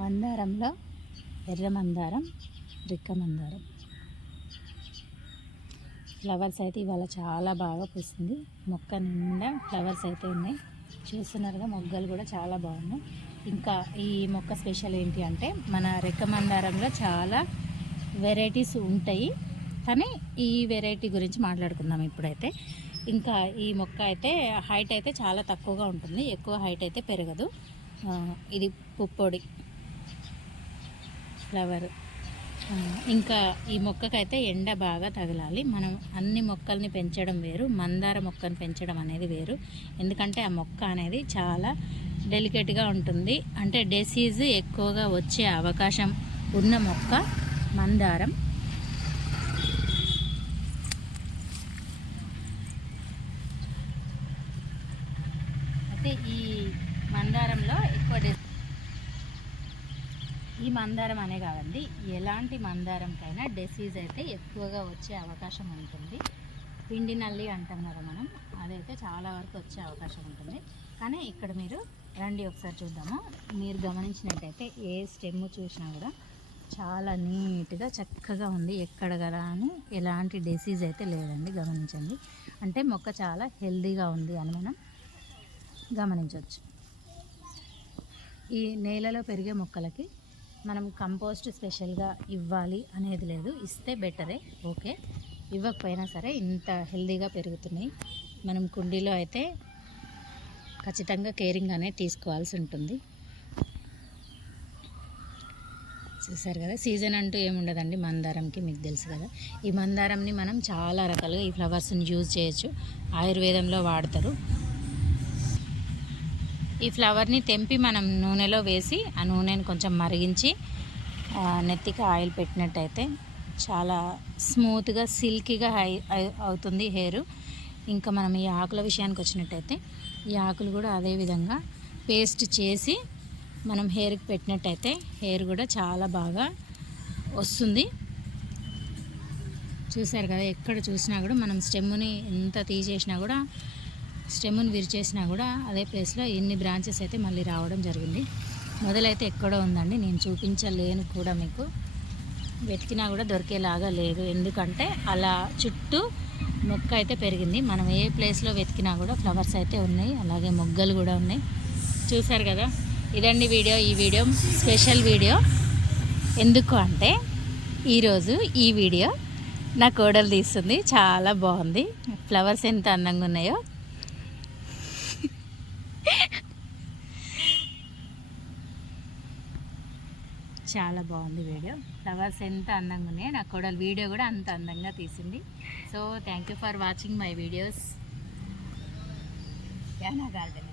మందారంలో ఎర్ర మందారం రిక్క మందారం. ఫ్లవర్స్ అయితే ఇవాళ చాలా బాగా పూస్తుంది. మొక్క నిండా ఫ్లవర్స్ అయితే ఉన్నాయి. చూస్తున్నారుగా మొగ్గలు కూడా చాలా బాగున్నాయి. ఇంకా ఈ మొక్క స్పెషల్ ఏంటి అంటే మన రెక్క మందారంలో చాలా వెరైటీస్ ఉంటాయి. కానీ ఈ వెరైటీ గురించి మాట్లాడుకుందాం ఇప్పుడైతే. ఇంకా ఈ మొక్క అయితే హైట్ అయితే చాలా తక్కువగా ఉంటుంది. ఎక్కువ హైట్ అయితే పెరగదు. ఇది పుప్పొడి. ఫ్లవర్. ఇంకా ఈ మొక్కకైతే ఎండ బాగా తగలాలి. మనం అన్ని మొక్కల్ని పెంచడం వేరు మందార మొక్కను పెంచడం అనేది వేరు. ఎందుకంటే ఆ మొక్క అనేది చాలా డెలికేట్గా ఉంటుంది. అంటే డిసీజ్ ఎక్కువగా వచ్చే అవకాశం ఉన్న మొక్క మందారం. అయితే ఈ మందారంలో ఎక్కువ డిస్ ఈ మందారం అనే కాదండి ఎలాంటి మందారంకైనా డిసీజ్ అయితే ఎక్కువగా వచ్చే అవకాశం ఉంటుంది. పిండి నల్లి అంటాం కదా మనం అదైతే చాలా వరకు వచ్చే అవకాశం ఉంటుంది. కానీ ఇక్కడ మీరు రండి ఒకసారి చూద్దాము. మీరు గమనించినట్టయితే ఏ స్టెమ్ చూసినా కూడా చాలా నీట్గా చక్కగా ఉంది. ఎక్కడ కదా అని ఎలాంటి డిసీజ్ అయితే లేదండి గమనించండి. అంటే మొక్క చాలా హెల్దీగా ఉంది అని మనం గమనించవచ్చు. ఈ నేలలో పెరిగే మొక్కలకి మనం కంపోస్ట్ స్పెషల్గా ఇవ్వాలి అనేది లేదు. ఇస్తే బెటరే. ఓకే? ఇవ్వకపోయినా సరే ఇంత హెల్దీగా పెరుగుతున్నాయి. మనం కుండీలో అయితే ఖచ్చితంగా కేరింగ్ అనేది తీసుకోవాల్సి ఉంటుంది. చూసారు కదా? సీజన్ అంటూ ఏముండదండి మందారంకి మీకు తెలుసు కదా? ఈ మందారంని మనం చాలా రకాలుగా ఈ ఫ్లవర్స్ని యూజ్ చేయొచ్చు. ఆయుర్వేదంలో వాడతారు. ఈ ఫ్లవర్ని తెంపి మనం నూనెలో వేసి ఆ నూనెని కొంచెం మరిగించి నెత్తికి ఆయిల్ పెట్టినట్టయితే చాలా స్మూత్గా సిల్కీగా హై అవుతుంది హెయిర్. ఇంకా మనం ఈ ఆకుల విషయానికి వచ్చినట్టయితే ఈ ఆకులు కూడా అదే విధంగా పేస్ట్ చేసి మనం హెయిర్కి పెట్టినట్టయితే హెయిర్ కూడా చాలా బాగా వస్తుంది. చూసారు కదా ఎక్కడ చూసినా కూడా మనం స్టెమ్ని ఎంత తీసేసినా కూడా స్టెమ్ను విరిచేసినా కూడా అదే ప్లేస్లో ఎన్ని బ్రాంచెస్ అయితే మళ్ళీ రావడం జరిగింది. మొదలైతే ఎక్కడో ఉందండి. నేను చూపించలేను కూడా మీకు. వెతికినా కూడా దొరికేలాగా లేదు. ఎందుకంటే అలా చుట్టూ మొక్క అయితే పెరిగింది. మనం ఏ ప్లేస్లో వెతికినా కూడా ఫ్లవర్స్ అయితే ఉన్నాయి. అలాగే మొగ్గలు కూడా ఉన్నాయి. చూసారు కదా? ఇదండి వీడియో. ఈ వీడియో స్పెషల్ వీడియో. ఎందుకు అంటే ఈరోజు ఈ వీడియో నా కోడలు తీస్తుంది. చాలా బాగుంది. ఫ్లవర్స్ ఎంత అందంగా ఉన్నాయో చాలా బాగుంది వీడియో. ఫ్లవర్స్ ఎంత అందంగా ఉన్నాయి నా కోడలు వీడియో కూడా అంత అందంగా తీసింది. So thank you for watching my videos yeah నా గార్డెన్